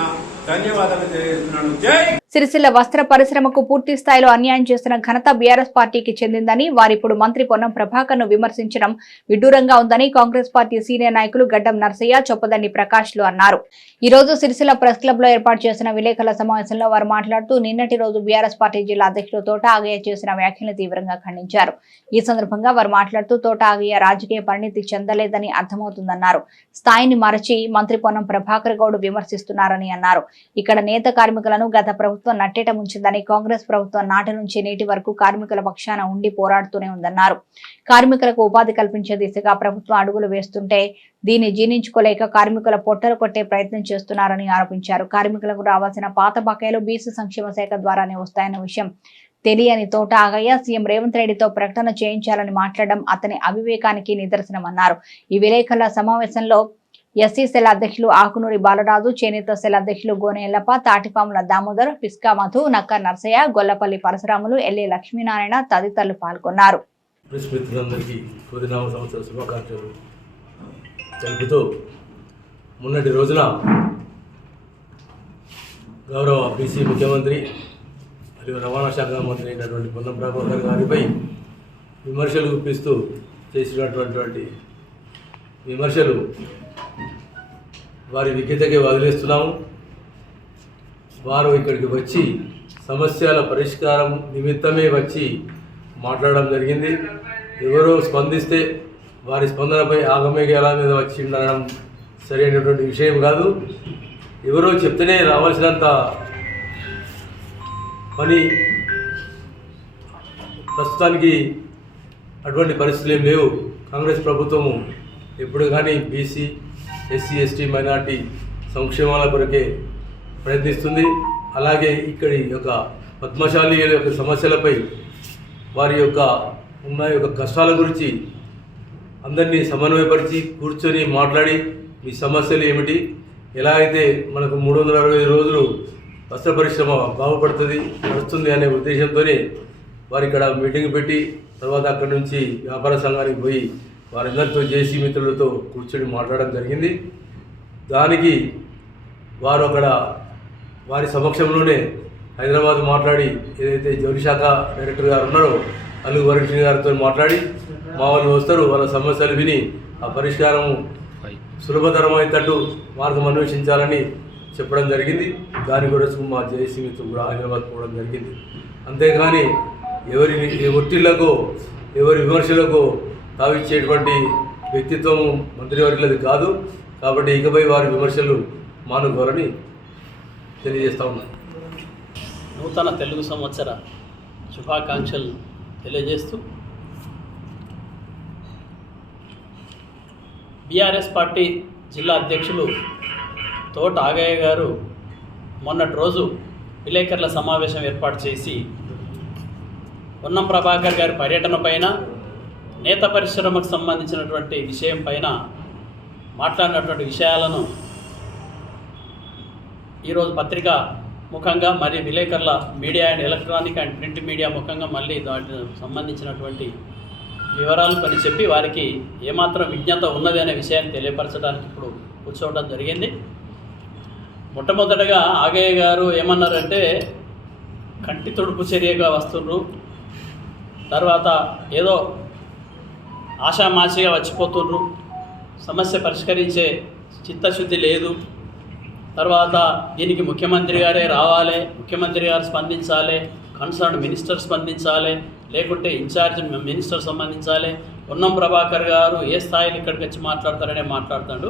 ధన్యవాదాలు తెలియజేస్తున్నాను. జై సిరిసిల్ల వస్త్ర పరిశ్రమకు పూర్తి స్థాయిలో అన్యాయం చేస్తున్న ఘనత బీఆర్ఎస్ పార్టీకి చెందిందని వారిప్పుడు మంత్రి పొన్నం ప్రభాకర్ ను విమర్శించడం విడ్డూరంగా ఉందని కాంగ్రెస్ పార్టీ సీనియర్ నాయకులు గడ్డం నర్సయ్య, చొప్పదండి ప్రకాష్ లు అన్నారు. ఈ రోజు సిరిసిల్ల ప్రెస్ క్లబ్ లో ఏర్పాటు చేసిన విలేకరుల సమావేశంలో వారు మాట్లాడుతూ నిన్నటి రోజు బీఆర్ఎస్ పార్టీ జిల్లా అధ్యక్షులు తోట ఆగయ్య చేసిన వ్యాఖ్యలను తీవ్రంగా ఖండించారు. ఈ సందర్భంగా వారు మాట్లాడుతూ తోట ఆగయ్య రాజకీయ పరిణితి చెందలేదని అర్థమవుతుందన్నారు. స్థాయిని మరచి మంత్రి పొన్నం ప్రభాకర్ గౌడ్ విమర్శిస్తున్నారని అన్నారు. ఇక్కడ నేత కార్మికులను గత ప్రభుత్వం నట్టేట ముంచిందని, కాంగ్రెస్ ప్రభుత్వం నాటి నుంచి నేటి వరకు కార్మికుల పక్షాన ఉండి పోరాడుతూనే ఉందన్నారు. కార్మికులకు ఉపాధి కల్పించే దిశగా ప్రభుత్వం అడుగులు వేస్తుంటే దీన్ని జీర్ణించుకోలేక కార్మికుల పొట్టలు కొట్టే ప్రయత్నం చేస్తున్నారని ఆరోపించారు. కార్మికులకు రావాల్సిన పాత బకాయిలు బీసీ సంక్షేమ శాఖ ద్వారానే వస్తాయన్న విషయం తెలియని తోట ఆగయ్య సీఎం రేవంత్ రెడ్డితో ప్రకటన చేయించాలని మాట్లాడడం అతని అవివేకానికి నిదర్శనమన్నారు. ఈ విలేకరుల సమావేశంలో ఎస్సీ సెల్ అధ్యక్షులు ఆకునూరి బాలరాజు, చేనేత సెల్ అధ్యక్షులు గోనెల్లప్ప, తాటిపాముల దామోదర్, పిస్కా మధు, నక్క నర్సయ్య, గొల్లపల్లి పరశురాములు, ఎల్ఏ లక్ష్మీనారాయణ తదితరులు పాల్గొన్నారు. మొన్నటి రోజున గౌరవ బీసీ ముఖ్యమంత్రి మరియు రవాణా శాఖ మంత్రి అయినటువంటి పొన్నం ప్రభాకర్ గారిపై విమర్శలు గుప్పిస్తూ చేసినటువంటి విమర్శలు వారి విజ్ఞతకే వదిలేస్తున్నాము. వారు ఇక్కడికి వచ్చి సమస్యల పరిష్కారం నిమిత్తమే వచ్చి మాట్లాడడం జరిగింది. ఎవరో స్పందిస్తే వారి స్పందనపై ఆగమేఘాల మీద వచ్చి ఉండడం సరైనటువంటి విషయం కాదు. ఎవరో చెప్తేనే రావాల్సినంత పని ప్రస్తుతానికి అటువంటి పరిస్థితులు ఏం లేవు. కాంగ్రెస్ ప్రభుత్వము ఎప్పుడు కానీ బీసీ, ఎస్సీ, ఎస్టీ, మైనార్టీ సంక్షేమాల కొరకే ప్రయత్నిస్తుంది. అలాగే ఇక్కడి యొక్క పద్మశాలీల యొక్క సమస్యలపై, వారి యొక్క కష్టాల గురించి అందరినీ సమన్వయపరిచి కూర్చొని మాట్లాడి మీ సమస్యలు ఏమిటి, ఎలా అయితే మనకు 365 రోజులు వస్త్ర పరిశ్రమ బాగుపడుతుంది నడుస్తుంది అనే ఉద్దేశంతోనే వారు ఇక్కడ మీటింగ్ పెట్టి తర్వాత అక్కడి నుంచి వ్యాపార సంఘానికి పోయి వారందరితో జేసీ మిత్రులతో కూర్చొని మాట్లాడడం జరిగింది. దానికి వారు అక్కడ వారి సమక్షంలోనే హైదరాబాద్ మాట్లాడి ఏదైతే జౌలి శాఖ డైరెక్టర్ గారు ఉన్నారో అల్లు వరుణ్ గారితో మాట్లాడి మా వాళ్ళు వస్తారు, వాళ్ళ సమస్యలు విని ఆ పరిష్కారం సులభతరమయ్యేటట్టు మార్గం అన్వేషించాలని చెప్పడం జరిగింది. దాని గురించి మా జేసీ మిత్రులు కూడా హైదరాబాద్ పోవడం జరిగింది. అంతేగాని ఎవరి ఒత్తిళ్లకో ఎవరి విమర్శలకో తావిచ్చేటువంటి వ్యక్తిత్వం మంత్రివర్యులది కాదు. కాబట్టి ఇకపై వారి విమర్శలు మానుకోవాలని తెలియజేస్తా ఉన్నాను. నూతన తెలుగు సంవత్సర శుభాకాంక్షలు తెలియజేస్తూ బీఆర్ఎస్ పార్టీ జిల్లా అధ్యక్షులు తోట ఆగయ్య గారు మొన్నటి రోజు విలేకరుల సమావేశం ఏర్పాటు చేసి పొన్నం ప్రభాకర్ గారి పర్యటన పైన, నేత పరిశ్రమకు సంబంధించినటువంటి విషయం పైన మాట్లాడినటువంటి విషయాలను ఈరోజు పత్రిక ముఖంగా మరియు విలేకరుల media and electronic and print media ముఖంగా మళ్ళీ దానికి సంబంధించినటువంటి వివరాలు కొన్ని చెప్పి వారికి ఏమాత్రం విజ్ఞత ఉన్నది అనే విషయాన్ని తెలియపరచడానికి ఇప్పుడు కూర్చోవడం జరిగింది. మొట్టమొదటగా ఆగయ్య గారు ఏమన్నారంటే కంటి తుడుపు చర్యగా వస్తున్నారు, తర్వాత ఏదో ఆషామాషిగా వచ్చిపోతున్నారు, సమస్య పరిష్కరించే చిత్తశుద్ధి లేదు, తర్వాత దీనికి ముఖ్యమంత్రి గారే రావాలి, ముఖ్యమంత్రి గారు స్పందించాలి, కన్సర్న్ మినిస్టర్ స్పందించాలి, లేకుంటే ఇన్ఛార్జ్ మినిస్టర్ స్పందించాలి, పొన్నం ప్రభాకర్ గారు ఏ స్థాయిలో ఇక్కడికి వచ్చి మాట్లాడతారనే మాట్లాడుతాడు.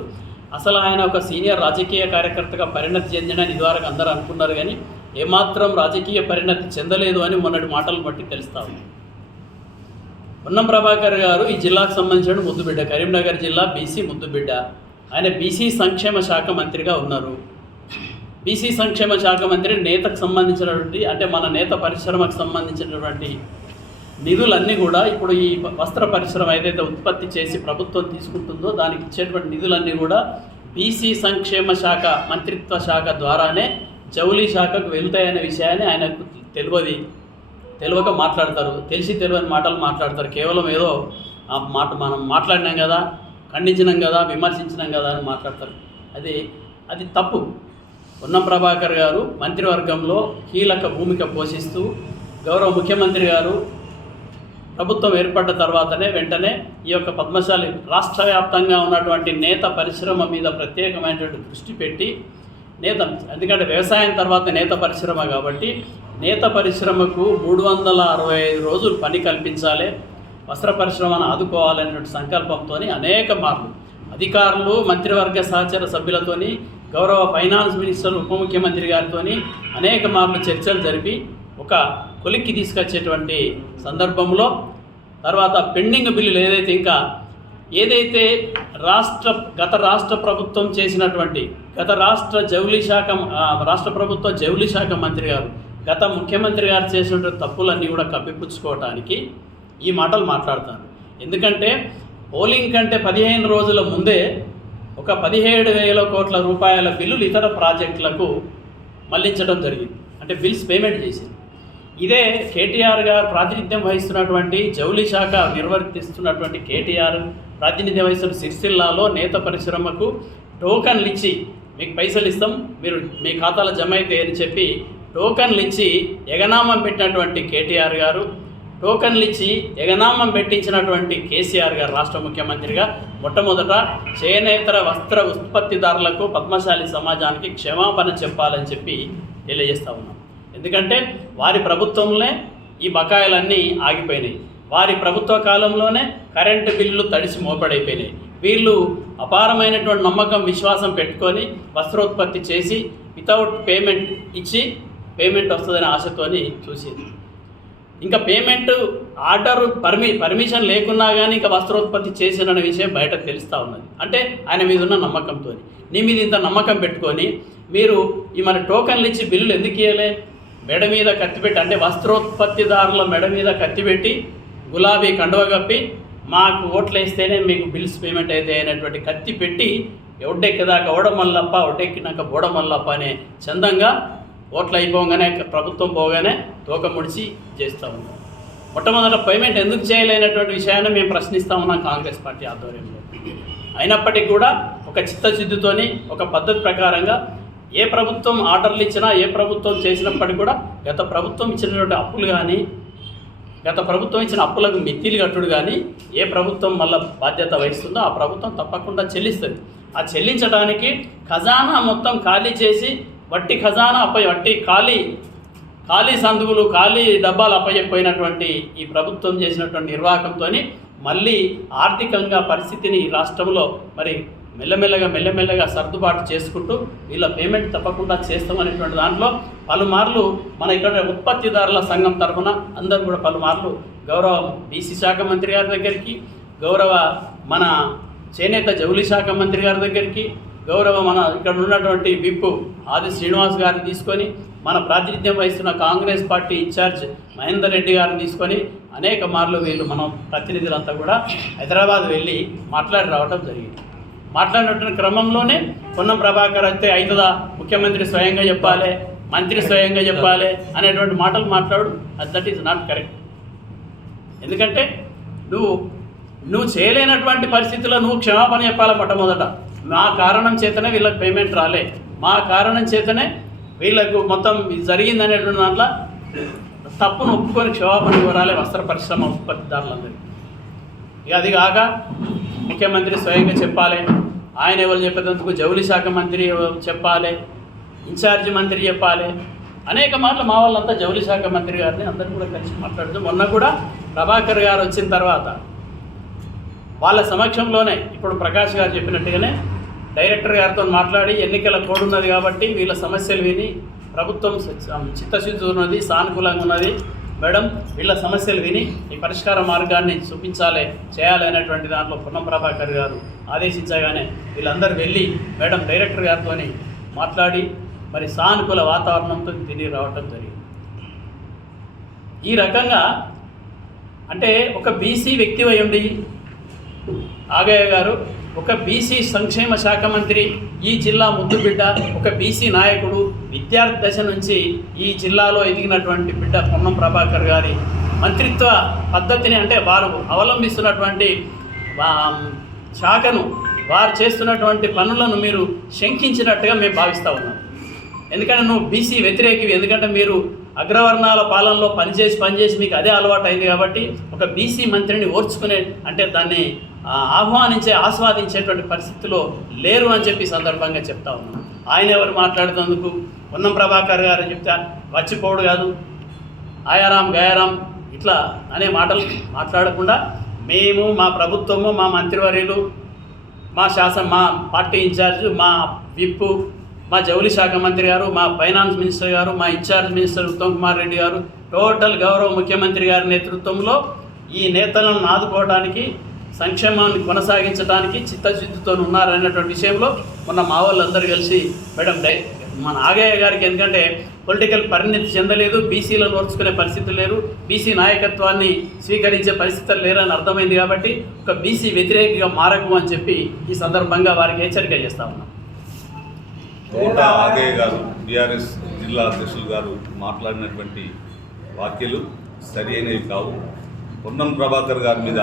అసలు ఆయన ఒక సీనియర్ రాజకీయ కార్యకర్తగా పరిణతి చెందినని ఇదివరకు అందరూ అనుకున్నారు, కానీ ఏమాత్రం రాజకీయ పరిణతి చెందలేదు అని మొన్నటి మాటలు బట్టి తెలుస్తా ఉంది. పొన్నం ప్రభాకర్ గారు ఈ జిల్లాకు సంబంధించిన ముద్దుబిడ్డ, కరీంనగర్ జిల్లా బీసీ ముద్దుబిడ్డ. ఆయన బీసీ సంక్షేమ శాఖ మంత్రిగా ఉన్నారు. బీసీ సంక్షేమ శాఖ మంత్రి నేతకు సంబంధించినటువంటి, అంటే మన నేత పరిశ్రమకు సంబంధించినటువంటి నిధులన్నీ కూడా ఇప్పుడు ఈ వస్త్ర పరిశ్రమ ఏదైతే ఉత్పత్తి చేసి ప్రభుత్వం తీసుకుంటుందో దానికి ఇచ్చేటువంటి నిధులన్నీ కూడా బీసీ సంక్షేమ శాఖ మంత్రిత్వ శాఖ ద్వారానే జౌలి శాఖకు వెళ్తాయనే విషయాన్ని ఆయనకు తెలియక మాట్లాడతారు. తెలియని మాటలు మాట్లాడతారు. కేవలం ఏదో ఆ మాట మనం మాట్లాడినాం కదా, ఖండించినాం కదా, విమర్శించినాం కదా అని మాట్లాడతారు. అది తప్పు. పొన్నం ప్రభాకర్ గారు మంత్రివర్గంలో కీలక భూమిక పోషిస్తూ గౌరవ ముఖ్యమంత్రి గారు ప్రభుత్వం ఏర్పడ్డ తర్వాతనే వెంటనే ఈ యొక్క పద్మశాలి రాష్ట్ర వ్యాప్తంగా ఉన్నటువంటి నేత పరిశ్రమ మీద ప్రత్యేకమైనటువంటి దృష్టి పెట్టి ఎందుకంటే వ్యవసాయం తర్వాత నేత పరిశ్రమ కాబట్టి నేత పరిశ్రమకు 365 రోజులు పని కల్పించాలి, వస్త్ర పరిశ్రమను ఆదుకోవాలనేటువంటి సంకల్పంతో అనేక మార్లు అధికారులు, మంత్రివర్గ సహచర సభ్యులతోని, గౌరవ ఫైనాన్స్ మినిస్టర్, ఉప ముఖ్యమంత్రి గారితో అనేక మార్లు చర్చలు జరిపి ఒక కొలిక్కి తీసుకొచ్చేటువంటి సందర్భంలో తర్వాత పెండింగ్ బిల్లులు ఏదైతే గత రాష్ట్ర ప్రభుత్వం చేసినటువంటి రాష్ట్ర ప్రభుత్వ జౌలి శాఖ మంత్రి గారు గత ముఖ్యమంత్రి గారు చేసినటువంటి తప్పులన్నీ కూడా కప్పిపుచ్చుకోవడానికి ఈ మాటలు మాట్లాడతారు. ఎందుకంటే పోలింగ్ కంటే 15 రోజుల ముందే ఒక 17,000 కోట్ల రూపాయల బిల్లులు ఇతర ప్రాజెక్టులకు మళ్లించడం జరిగింది. అంటే బిల్స్ పేమెంట్ చేసింది. ఇదే కేటీఆర్ గారు ప్రాతినిధ్యం వహిస్తున్నటువంటి జౌలి శాఖ నిర్వర్తిస్తున్నటువంటి కేటీఆర్ ప్రాతినిధ్యం వహిస్తున్న సిరిసిల్లాలో నేత పరిశ్రమకు టోకన్లు ఇచ్చి మీకు పైసలు ఇస్తాం, మీరు మీ ఖాతాలో జమ అయితే అని చెప్పి టోకన్లు ఇచ్చి ఎగనామం పెట్టినటువంటి కేటీఆర్ గారు, టోకన్లు ఇచ్చి ఎగనామం పెట్టించినటువంటి కేసీఆర్ గారు రాష్ట్ర ముఖ్యమంత్రిగా మొట్టమొదట చేనేతర వస్త్ర ఉత్పత్తిదారులకు, పద్మశాలి సమాజానికి క్షమాపణ చెప్పాలని చెప్పి తెలియజేస్తూ ఉన్నాం. ఎందుకంటే వారి ప్రభుత్వంలోనే ఈ బకాయిలన్నీ ఆగిపోయినాయి. వారి ప్రభుత్వ కాలంలోనే కరెంటు బిల్లులు తడిసి మోపడైపోయినాయి. వీళ్ళు అపారమైనటువంటి నమ్మకం విశ్వాసం పెట్టుకొని వస్త్రోత్పత్తి చేసి వితౌట్ పేమెంట్ ఇచ్చి పేమెంట్ వస్తుందనే ఆశతోని చూసేది. ఇంకా పేమెంట్ ఆర్డర్ పర్మిషన్ లేకున్నా కానీ ఇంకా వస్త్రోత్పత్తి చేసినన్న విషయం బయట తెలుస్తూ ఉన్నది. అంటే ఆయన మీద ఉన్న నమ్మకంతో నీ మీద ఇంత నమ్మకం పెట్టుకొని మీరు ఈ మన టోకన్లు ఇచ్చి బిల్లులు ఎందుకు ఇవ్వలే? మెడ మీద కత్తిపెట్టి, అంటే వస్త్రోత్పత్తిదారుల మెడ మీద కత్తిపెట్టి గులాబీ కండువ కప్పి మాకు ఓట్లు వేస్తేనే మీకు బిల్స్ పేమెంట్ అయితే అయినటువంటి కత్తి పెట్టి ఒడ్డెక్కేదాకా ఓడమల్లప్ప, ఒడ్డెక్కినాక బోడమల్లప్ప అనే చందంగా ఓట్లు అయిపోగానే ప్రభుత్వం పోగానే తోక ముడిచి చేస్తూ ఉన్నాం. మొట్టమొదట పేమెంట్ ఎందుకు చేయలేనటువంటి విషయాన్ని మేము ప్రశ్నిస్తూ ఉన్నాం కాంగ్రెస్ పార్టీ ఆధ్వర్యంలో. అయినప్పటికీ కూడా ఒక చిత్తశుద్ధితోని ఒక పద్ధతి ప్రకారంగా ఏ ప్రభుత్వం ఆర్డర్లు ఇచ్చినా ఏ ప్రభుత్వం చేసినప్పటికీ కూడా గత ప్రభుత్వం ఇచ్చినటువంటి అప్పులు కానీ గత ప్రభుత్వం ఇచ్చిన అప్పులకు మిత్తిలు కట్టుడు కానీ ఏ ప్రభుత్వం మళ్ళీ బాధ్యత వహిస్తుందో ఆ ప్రభుత్వం తప్పకుండా చెల్లిస్తుంది. ఆ చెల్లించడానికి ఖజానా మొత్తం ఖాళీ చేసి వట్టి ఖజానా వట్టి ఖాళీ సందువులు ఖాళీ డబ్బాలు అప్పచెప్పిపోయినటువంటి ఈ ప్రభుత్వం చేసినటువంటి నిర్వాహకంతో మళ్ళీ ఆర్థికంగా పరిస్థితిని ఈ రాష్ట్రంలో మరి మెల్లమెల్లగా సర్దుబాటు చేసుకుంటూ వీళ్ళ పేమెంట్ తప్పకుండా చేస్తామనేటువంటి దాంట్లో పలుమార్లు మన ఇక్కడ ఉత్పత్తిదారుల సంఘం తరఫున అందరూ కూడా పలుమార్లు గౌరవ బీసీ శాఖ మంత్రి గారి దగ్గరికి, గౌరవ మన చేనేత జౌళి శాఖ మంత్రి గారి దగ్గరికి, గౌరవ మన ఇక్కడ ఉన్నటువంటి విప్ ఆది శ్రీనివాస్ గారిని తీసుకొని, మన ప్రాతినిధ్యం వహిస్తున్న కాంగ్రెస్ పార్టీ ఇన్ఛార్జ్ మహేందర్ రెడ్డి గారిని తీసుకొని అనేక మార్లు వీళ్ళు మనం ప్రతినిధులంతా కూడా హైదరాబాద్ వెళ్ళి మాట్లాడి రావడం జరిగింది. మాట్లాడినటువంటి క్రమంలోనే పొన్నం ప్రభాకర్ అయితే అవుతుందా, ముఖ్యమంత్రి స్వయంగా చెప్పాలి, మంత్రి స్వయంగా చెప్పాలి అనేటువంటి మాటలు మాట్లాడు. That is not correct. ఎందుకంటే నువ్వు చేయలేనటువంటి పరిస్థితుల్లో నువ్వు క్షమాపణ చెప్పాలి. మొట్టమొదట మా కారణం చేతనే వీళ్ళకి పేమెంట్ రాలే, మా కారణం చేతనే వీళ్ళకు మొత్తం జరిగిందనేటువంటి దాంట్లో తప్పును ఒప్పుకొని క్షమాపణ ఇవ్వాలి వస్త్ర పరిశ్రమ ఉత్పత్తిదారులందరికీ. ఇక అది కాక ముఖ్యమంత్రి స్వయంగా చెప్పాలి, ఆయన ఎవరు చెప్పేందుకు జౌళి శాఖ మంత్రి చెప్పాలి, ఇన్ఛార్జి మంత్రి చెప్పాలి. అనేక మార్లు మా వాళ్ళంతా జౌళి శాఖ మంత్రి గారిని అందరూ కూడా కలిసి మాట్లాడుతూ, మొన్న కూడా ప్రభాకర్ గారు వచ్చిన తర్వాత వాళ్ళ సమక్షంలోనే ఇప్పుడు ప్రకాష్ గారు చెప్పినట్టుగానే డైరెక్టర్ గారితో మాట్లాడి ఎన్నికల కోడ్ ఉన్నది కాబట్టి వీళ్ళ సమస్యలు విని ప్రభుత్వం చిత్తశుద్ధి ఉన్నది, సానుకూలంగా ఉన్నది మేడం, వీళ్ళ సమస్యలు విని ఈ పరిష్కార మార్గాన్ని చూపించాలి, చేయాలి అనేటువంటి దాంట్లో పొన్నం ప్రభాకర్ గారు ఆదేశించగానే వీళ్ళందరూ వెళ్ళి మేడం డైరెక్టర్ గారితో మాట్లాడి మరి సానుకూల వాతావరణంతో తిరిగి రావటం జరిగింది. ఈ రకంగా అంటే ఒక బీసీ వ్యక్తి అయి ఉండి ఆగయ్య గారు ఒక బీసీ సంక్షేమ శాఖ మంత్రి, ఈ జిల్లా ముద్దుబిడ్డ, ఒక బీసీ నాయకుడు, విద్యార్థి దశ నుంచి ఈ జిల్లాలో ఎదిగినటువంటి బిడ్డ పొన్నం ప్రభాకర్ గారి మంత్రిత్వ పద్ధతిని, అంటే వారు అవలంబిస్తున్నటువంటి శాఖను, వారు చేస్తున్నటువంటి పనులను మీరు శంకించినట్టుగా మేము భావిస్తూ ఉన్నాం. ఎందుకంటే నువ్వు బీసీ వ్యతిరేకివి, ఎందుకంటే మీరు అగ్రవర్ణాల పాలనలో పనిచేసి మీకు అదే అలవాటు అయింది కాబట్టి ఒక బీసీ మంత్రిని ఓర్చుకునే, అంటే దాన్ని ఆస్వాదించేటువంటి పరిస్థితిలో లేరు అని చెప్పి సందర్భంగా చెప్తా ఉన్నాం. ఆయన ఎవరు మాట్లాడుతందుకు, పొన్నం ప్రభాకర్ గారు చెప్తే వచ్చిపోడు కాదు, ఆయారాం గయారాం ఇట్లా అనే మాటలు మాట్లాడకుండా మేము, మా ప్రభుత్వము, మా మంత్రివర్యులు, మా పార్టీ ఇన్ఛార్జ్, మా విప్పు, మా జౌళి శాఖ మంత్రి గారు, మా ఫైనాన్స్ మినిస్టర్ గారు, మా ఇన్ఛార్జ్ మినిస్టర్ ఉత్తమ్ కుమార్ రెడ్డి గారు, టోటల్ గౌరవ ముఖ్యమంత్రి గారి నేతృత్వంలో ఈ నేతలను ఆదుకోవడానికి, సంక్షేమాన్ని కొనసాగించడానికి చిత్తశుద్ధితో ఉన్నారనేటువంటి విషయంలో మొన్న మా వాళ్ళందరూ కలిసి మేడం మన ఆగయ్య గారికి, ఎందుకంటే పొలిటికల్ పరిణితి చెందలేదు, బీసీలను ఓర్చుకునే పరిస్థితులు లేరు, బీసీ నాయకత్వాన్ని స్వీకరించే పరిస్థితులు లేరని అర్థమైంది కాబట్టి ఒక బీసీ వ్యతిరేకిగా మారకు అని చెప్పి ఈ సందర్భంగా వారికి హెచ్చరిక చేస్తా ఉన్నాం. ఆగయ్య గారు, టీఆర్ఎస్ జిల్లా అధ్యక్షులు గారు మాట్లాడినటువంటి వ్యాఖ్యలు సరి అయినవి కావు. పొన్నం ప్రభాకర్ గారి మీద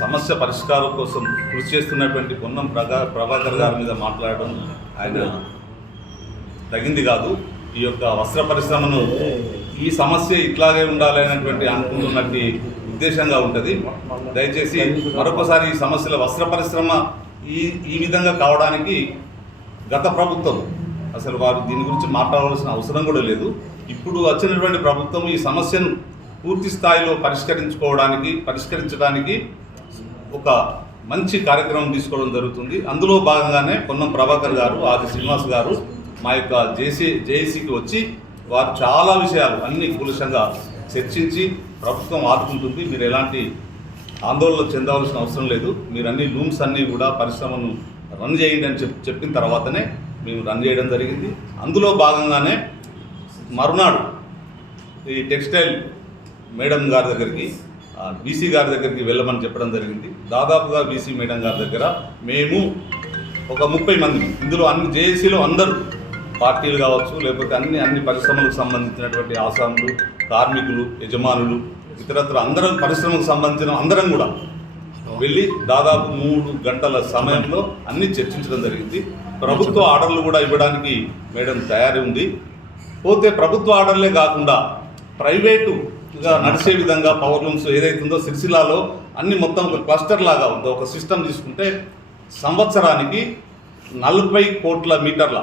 సమస్య పరిష్కారం కోసం కృషి చేస్తున్నటువంటి పొన్నం ప్రభాకర్ గారి మీద మాట్లాడడం ఆయన తగింది కాదు. ఈ యొక్క వస్త్ర పరిశ్రమను ఈ సమస్య ఇట్లాగే ఉండాలి అనేటువంటి అనుకుంటున్నట్టు ఉద్దేశంగా ఉంటుంది. దయచేసి మరొకసారి ఈ సమస్యల వస్త్ర పరిశ్రమ ఈ విధంగా కావడానికి గత ప్రభుత్వం అసలు వారు దీని గురించి మాట్లాడవలసిన అవసరం కూడా లేదు. ఇప్పుడు వచ్చినటువంటి ప్రభుత్వం ఈ సమస్యను పూర్తి స్థాయిలో పరిష్కరించడానికి ఒక మంచి కార్యక్రమం తీసుకోవడం జరుగుతుంది. అందులో భాగంగానే పొన్నం ప్రభాకర్ గారు, ఆది శ్రీనివాస్ గారు మా యొక్క జేఏసీకి వచ్చి వారు చాలా విషయాలు అన్ని కూలంకషంగా చర్చించి ప్రభుత్వం ఆదుకుంటుంది, మీరు ఎలాంటి ఆందోళన చెందవలసిన అవసరం లేదు, మీరు అన్ని లూమ్స్ అన్నీ కూడా పరిశ్రమను రన్ చేయండి అని చెప్పిన తర్వాతనే మేము రన్ చేయడం జరిగింది. అందులో భాగంగానే మరునాడు ఈ టెక్స్టైల్ మేడం గారి దగ్గరికి, బీసీ గారి దగ్గరికి వెళ్ళమని చెప్పడం జరిగింది. దాదాపుగా బీసీ మేడం గారి దగ్గర మేము ఒక 30 మంది, ఇందులో అన్ని జేఏసీలో అందరూ పార్టీలు కావచ్చు, లేకపోతే అన్ని పరిశ్రమలకు సంబంధించినటువంటి ఆసాములు, కార్మికులు, యజమానులు, ఇతరత్ర అందరం పరిశ్రమకు సంబంధించిన అందరం కూడా వెళ్ళి దాదాపు 3 గంటల సమయంలో అన్ని చర్చించడం జరిగింది. ప్రభుత్వ ఆర్డర్లు కూడా ఇవ్వడానికి మేడం తయారీ ఉంది. పోతే ప్రభుత్వ ఆర్డర్లే కాకుండా ప్రైవేటుగా నడిచే విధంగా పవర్ లూమ్స్ ఏదైతుందో సిరిసిల్లాలో అన్ని మొత్తం ఒక క్లస్టర్ లాగా ఉందో ఒక సిస్టమ్ తీసుకుంటే సంవత్సరానికి 40 కోట్ల మీటర్ల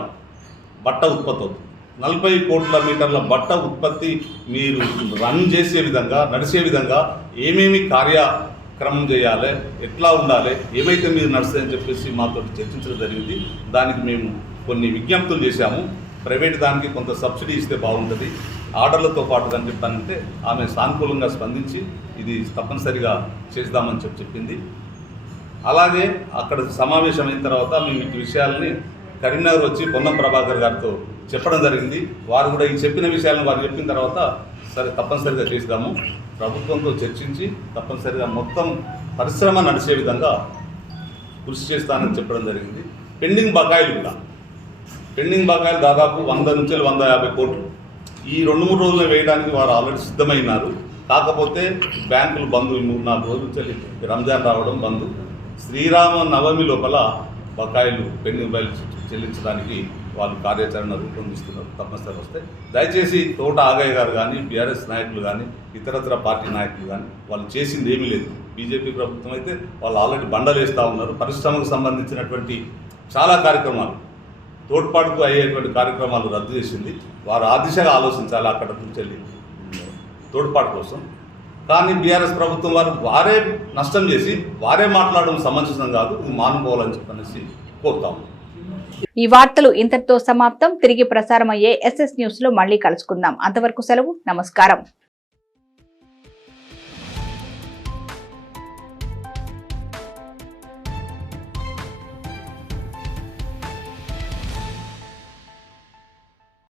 బట్ట ఉత్పత్తి అవుతుంది. 40 కోట్ల మీటర్ల బట్ట ఉత్పత్తి మీరు రన్ చేసే విధంగా, నడిచే విధంగా ఏమేమి కార్యక్రమం చేయాలి, ఎట్లా ఉండాలి, ఏవైతే మీరు నడుస్తాయని చెప్పేసి మాతో చర్చించడం జరిగింది. దానికి మేము కొన్ని విజ్ఞప్తులు చేశాము. ప్రైవేట్ దానికి కొంత సబ్సిడీ ఇస్తే బాగుంటుంది, ఆర్డర్లతో పాటు అని చెప్పానంటే ఆమె సానుకూలంగా స్పందించి ఇది తప్పనిసరిగా చేద్దామని చెప్పింది. అలాగే అక్కడ సమావేశమైన తర్వాత మేము ఈ విషయాలని కరీంనగర్ వచ్చి పొన్నం ప్రభాకర్ గారితో చెప్పడం జరిగింది. వారు కూడా ఈ చెప్పిన విషయాలను వారు చెప్పిన తర్వాత సరే తప్పనిసరిగా చేద్దాము, ప్రభుత్వంతో చర్చించి తప్పనిసరిగా మొత్తం పరిశ్రమ నడిచే విధంగా కృషి చేస్తానని చెప్పడం జరిగింది. పెండింగ్ బకాయిలు దాదాపు 100 నుంచి 150 కోట్లు ఈ 2-3 రోజులు వేయడానికి వారు ఆల్రెడీ సిద్ధమైనారు. కాకపోతే బ్యాంకులు బంద్, 3-4 రోజుల నుంచి రంజాన్ రావడం బంద్, శ్రీరామ నవమి లోపల బకాయిలు పెండింగ్ బకాయిలు చెల్లించడానికి వాళ్ళు కార్యాచరణ రూపొందిస్తున్నారు. తప్పనిసరి వస్తే దయచేసి తోట ఆగయ్య గారు కానీ, బీఆర్ఎస్ నాయకులు కానీ, ఇతరత్ర పార్టీ నాయకులు కానీ వాళ్ళు చేసింది ఏమీ లేదు. బీజేపీ ప్రభుత్వం అయితే వాళ్ళు ఆల్రెడీ బండలు వేస్తూ ఉన్నారు. పరిశ్రమకు సంబంధించినటువంటి చాలా కార్యక్రమాలు, తోడ్పాటుకు అయ్యేటువంటి కార్యక్రమాలు రద్దు చేసింది. వారు ఆ దిశగా ఆలోచించాలి అక్కడ నుంచి తోడ్పాటు కోసం. కానీ బీఆర్ఎస్ ప్రభుత్వం వారే నష్టం చేసి వారే మాట్లాడడం సమంజసం కాదు, ఇది మానుకోవాలని చెప్పనేసి కోరుతాము. ఈ వార్తలు ఇంతటితో సమాప్తం. తిరిగి ప్రసారం అయ్యే SS న్యూస్ లో మళ్ళీ కలుసుకుందాం. అంతవరకు సెలవు. నమస్కారం.